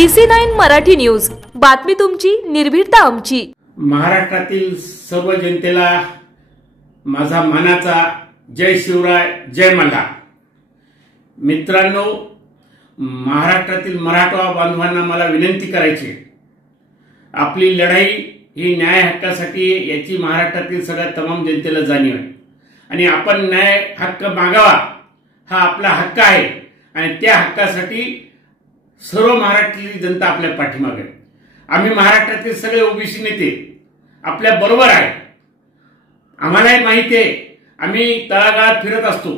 DC9 Marathi news, बातमी तुमची, निर्भीडता आमची। महाराष्ट्रातील सर्व जनतेला माझा मानाचा जय शिवराय, जय मल्हार। मित्रांनो, महाराष्ट्रातील मराठा बांधवांना मला विनंती करायची, आपली लढाई ही न्याय हक्कासाठी याची महाराष्ट्रातील सगळ्या तमाम जनतेला जाणीव आहे आणि आपण न्याय हक्क मागावा हा आपला हक्क आहे आणि त्या हक्कासाठी सर्व महाराष्ट्रातील जनता आपल्या पाठीमागे आहे। आम्ही महाराष्ट्रातील सगळे ओबीसी नेते आपल्या बरोबर आहे। आम्हालाही माहिती आहे, आम्ही तळागाळात फिरत असतो।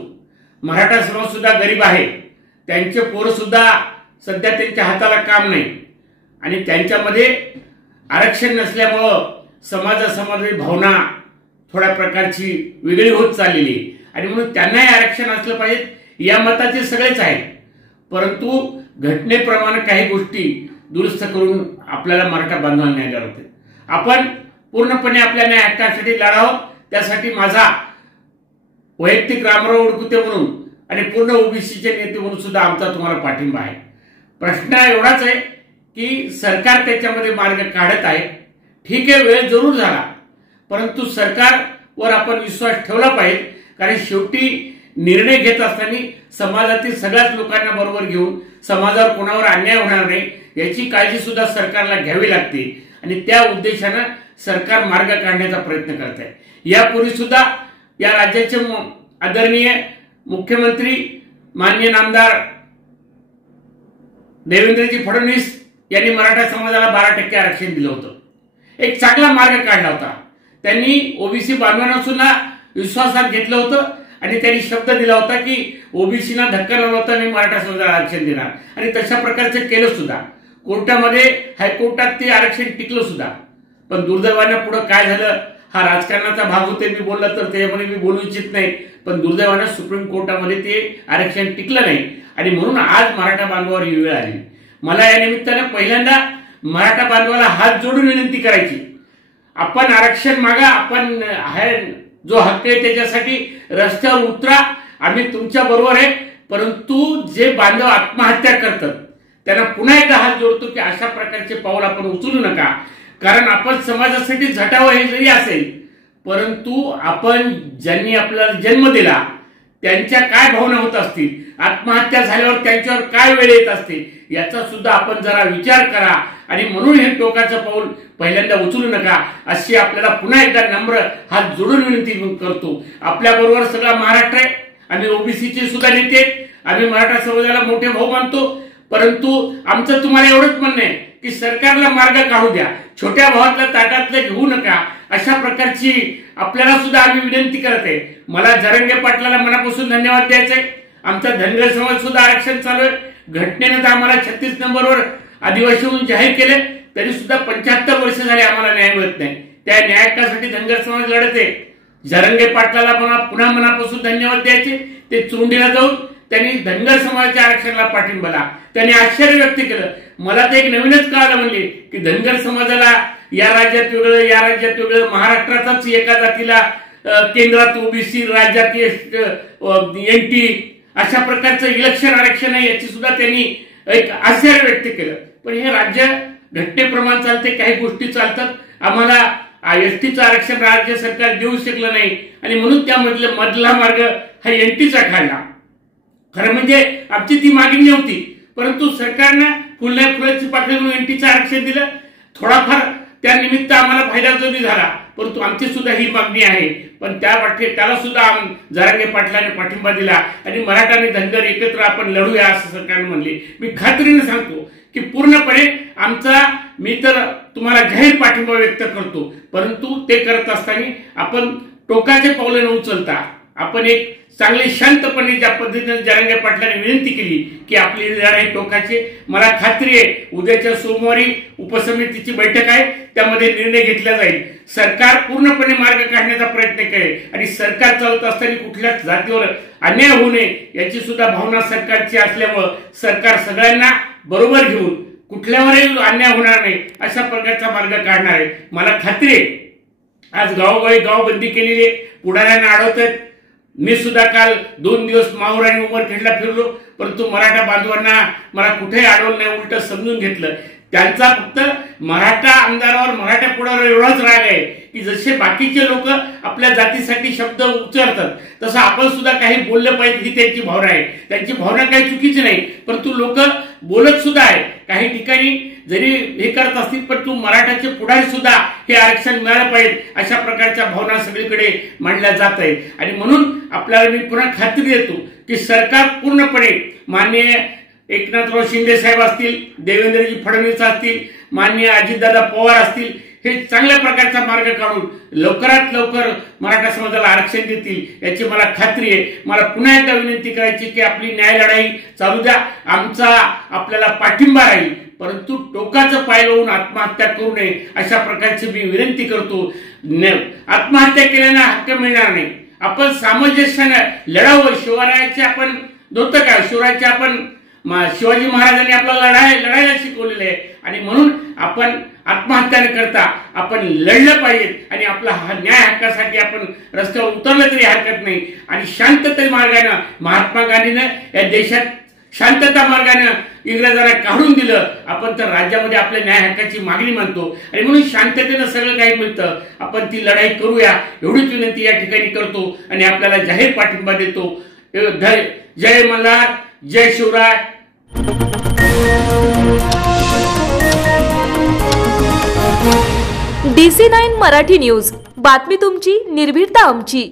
मराठा समाज सुद्धा गरीब आहे, त्यांचे पोरं सुद्धा सध्या त्यांच्या हाताला काम नाही आणि त्यांच्यामध्ये आरक्षण नसल्यामुळं समाजाची भावना थोड्या प्रकारची वेगळी होत चाललेली आणि म्हणून त्यांनाही आरक्षण असलं पाहिजे या मताचे सगळेच आहेत। परंतु घटनेप्रमाणे काही गोष्टी दुरुस्त करून आपल्याला मराठा बांधवांना न्याय द्यावा लागतो। आपण पूर्णपणे आपल्या न्याय हक्कासाठी लढावं, त्यासाठी माझा वैयक्तिक रामराव उडकुते म्हणून आणि पूर्ण ओबीसीचे नेते म्हणून सुद्धा आमचा तुम्हाला पाठिंबा आहे। प्रश्न एवढाच आहे की सरकार त्याच्यामध्ये मार्ग काढत आहे। ठीक आहे, वेळ जरूर झाला, परंतु सरकारवर आपण विश्वास ठेवला पाहिजे, कारण शेवटी निर्णय घेत असताना समाजातील सगळ्याच लोकांना बरोबर घेऊन समाजावर कोणावर अन्याय होणार नाही याची काळजी सुद्धा सरकारला घ्यावी लागते आणि त्या उद्देशाने सरकार मार्ग काढण्याचा प्रयत्न करत आहे। यापूर्वी सुद्धा या राज्याचे आदरणीय मुख्यमंत्री माननीय नामदार देवेंद्रजी फडणवीस यांनी मराठा समाजाला 12% आरक्षण दिलं होतं। एक चांगला मार्ग काढला होता। त्यांनी ओबीसी बांधवांना सुद्धा विश्वासात घेतलं होतं आणि त्यांनी शब्द दिला होता की ओबीसीना धक्का न लावता मी मराठा समाजाला आरक्षण देणार आणि तशा प्रकारचं केलं सुद्धा। कोर्टामध्ये, हायकोर्टात ते आरक्षण टिकलं सुद्धा। पण दुर्दैवाने पुढे काय झालं, हा राजकारणाचा भाग होते, मी बोलला तर त्याच्यामध्ये मी बोलू इच्छित नाही, पण दुर्दैवाने सुप्रीम कोर्टामध्ये ते आरक्षण टिकलं नाही आणि म्हणून आज मराठा बांधवावर ही वेळ आली। मला या निमित्ताने पहिल्यांदा मराठा बांधवाला हात जोडून विनंती करायची, आपण आरक्षण मागा, आपण जो हक्क आहे त्याच्यासाठी रस्त्यावर उतरा, आम्ही तुमच्या बरोबर आहे। परंतु जे बांधव आत्महत्या करतात त्यांना पुन्हा एकदा हात जोडतो की अशा प्रकारचे पाऊल आपण उचलू नका, कारण आपण समाजासाठी झटावं हे जरी असेल, परंतु आपण ज्यांनी आपल्याला जन्म दिला त्यांच्या काय भावना होत असतील, आत्महत्या झाल्यावर त्यांच्यावर काय वेळ येत असते याचा सुद्धा आपण जरा विचार करा आणि म्हणून हे टोकाचं पाऊल पहिल्यांदा उचलू नका अशी आपल्याला पुन्हा एकदा नम्र हात जोडून विनंती करतो। आपल्या बरोबर सगळा महाराष्ट्र आहे, आम्ही ओबीसीचे सुद्धा नेते, आम्ही मराठा समाजाला मोठे भाऊ मानतो, परंतु आमचं तुम्हाला एवढंच म्हणणं आहे की सरकारला मार्ग काढू द्या, छोट्या भावातल्या ताटातलं घेऊ नका, अशा प्रकारची आपल्याला सुद्धा आम्ही विनंती करत आहे। मला जरंगे पाटलाला मनापासून धन्यवाद द्यायचे आहे। आमचा धनगर समाज सुद्धा आरक्षण चालू आहे। घटनेनं तर आम्हाला 36 नंबरवर आदिवासी म्हणून जाहीर केले, तरी सुद्धा 75 वर्ष झाले आम्हाला न्याय मिळत नाही। त्या न्यायासाठी धनगर समाज लढत आहे। जरंगे पाटलाला पुन्हा मनापासून धन्यवाद द्यायचे। ते चुंडीला जाऊन त्यांनी धनगर समाजाच्या आरक्षणाला पाठिंबा दिला, त्यांनी आश्चर्य व्यक्त केलं। मला तर एक नवीनच कळालं म्हणले की धनगर समाजाला या राज्यात वेगळं, या राज्यात वेगळं, महाराष्ट्राचाच एका जातीला केंद्रात ओबीसी, राज्यात एनटी, अशा प्रकारचं इलेक्शन आरक्षण आहे याची सुद्धा त्यांनी एक आश्चर्य व्यक्त केलं। पण हे राज्य घटनेप्रमाणे चालते, काही गोष्टी चालतात। आम्हाला एसटीचं आरक्षण राज्य सरकार देऊ शकलं नाही आणि म्हणून त्यामधला मधला मार्ग हा एनटीचा काढला। खरं म्हणजे आमची ती मागणी नव्हती, परंतु सरकारनं फुलाची पाकळी म्हणून एनटीचं आरक्षण दिलं। थोडाफार त्या निमित्त आम्हाला फायदा जरी झाला, परंतु आमची सुद्धा ही मागणी आहे। पण त्याला सुद्धा जरांगे पाटलाने पाठिंबा दिला आणि मराठा आणि धनगर एकत्र आपण लढूया असं सरकारने म्हणले। मी खात्रीने सांगतो की पूर्णपणे आमचा, मी तर तुम्हाला जाहीर पाठिंबा व्यक्त करतो, परंतु ते करत असताना आपण टोकाचे पावले न उचलता आपण एक चांगली शांतपणे ज्या पद्धतीने जरांगे पाटलांनी विनंती केली की आपली लढाई टोकाची, मला खात्री आहे उद्याच्या सोमवारी उपसमितीची बैठक आहे, त्यामध्ये निर्णय घेतला जाईल। सरकार पूर्णपणे मार्ग काढण्याचा प्रयत्न करेल आणि सरकार चालत असताना कुठल्याच जातीवर अन्याय होऊ नये याची सुद्धा भावना सरकारची असल्यामुळं सरकार सगळ्यांना बरोबर घेऊन कुठल्यावरही अन्याय होणार नाही अशा प्रकारचा मार्ग काढणार आहे। मला खात्री आहे आज गावोगावी गावबंदी केलेली आहे, पुढाऱ्यांना अडवतात, मी सुद्धा काल 2 दिवस माहूर आणि उमरखेडला फिरलो, परंतु मराठा बांधवांना मला कुठेही अडवलं नाही, उलट समजून घेतलं. त्यांचा फक्त मराठा आमदारावर, मराठा पुढावर एवढाच राग आहे की जसे बाकीचे लोक आपल्या जातीसाठी शब्द उच्चारतात तसं आपण सुद्धा काही बोललं पाहिजे ही त्यांची भावना आहे. त्यांची भावना काही चुकीची नाही, परंतु लोक बोलत सुद्धा आहे. काही ठिकाणी जरी हे करत असतील पण तू मराठाचे पुढारी सुद्धा हे आरक्षण मिळालं पाहिजे अशा प्रकारच्या भावना सगळीकडे मांडल्या जात आहेत. आणि म्हणून आपल्याला मी पुन्हा खात्री देतो की सरकार पूर्णपणे माननीय एकनाथराव शिंदे साहेब असतील, देवेंद्रजी फडणवीस असतील, माननीय अजितदादा पवार असतील, हे चांगल्या प्रकारचा मार्ग काढून लवकरात लवकर मराठा समाजाला आरक्षण देतील याची मला खात्री आहे. मला पुन्हा एकदा विनंती करायची की आपली न्याय लढाई चालू द्या. आमचा आपल्याला पाठिंबा राहील, परंतु टोकाचं पाय लावून आत्महत्या करू नये अशा प्रकारची मी विनंती करतो. आत्महत्या केल्याने हक्क मिळणार नाही. आपण सामंजस्याने लढावं. शिवरायाचे आपण नव्हतं का, शिवरायाचे आपण शिवाजी महाराजांनी आपल्याला लढायला शिकवलेलं आहे आणि म्हणून आपण आत्महत्या न करता आपण लढलं पाहिजे आणि आपला न्याय हक्कासाठी आपण रस्त्यावर उतरलं तरी हरकत नाही. आणि शांतता मार्गाने महात्मा गांधीनं या देशात शांतता मार्गाने इंग्रजांना काढून दिलं. आपण तर राज्यामध्ये आपल्या न्याय हक्काची मागणी मानतो आणि म्हणून शांततेनं सगळं काही मिळतं. आपण ती लढाई करूया एवढीच विनंती या ठिकाणी करतो आणि आपल्याला जाहीर पाठिंबा देतो. जय मल्हार, जय शिवराय. DC9 मराठी न्यूज, बातमी तुमची, निर्भीडता आमची.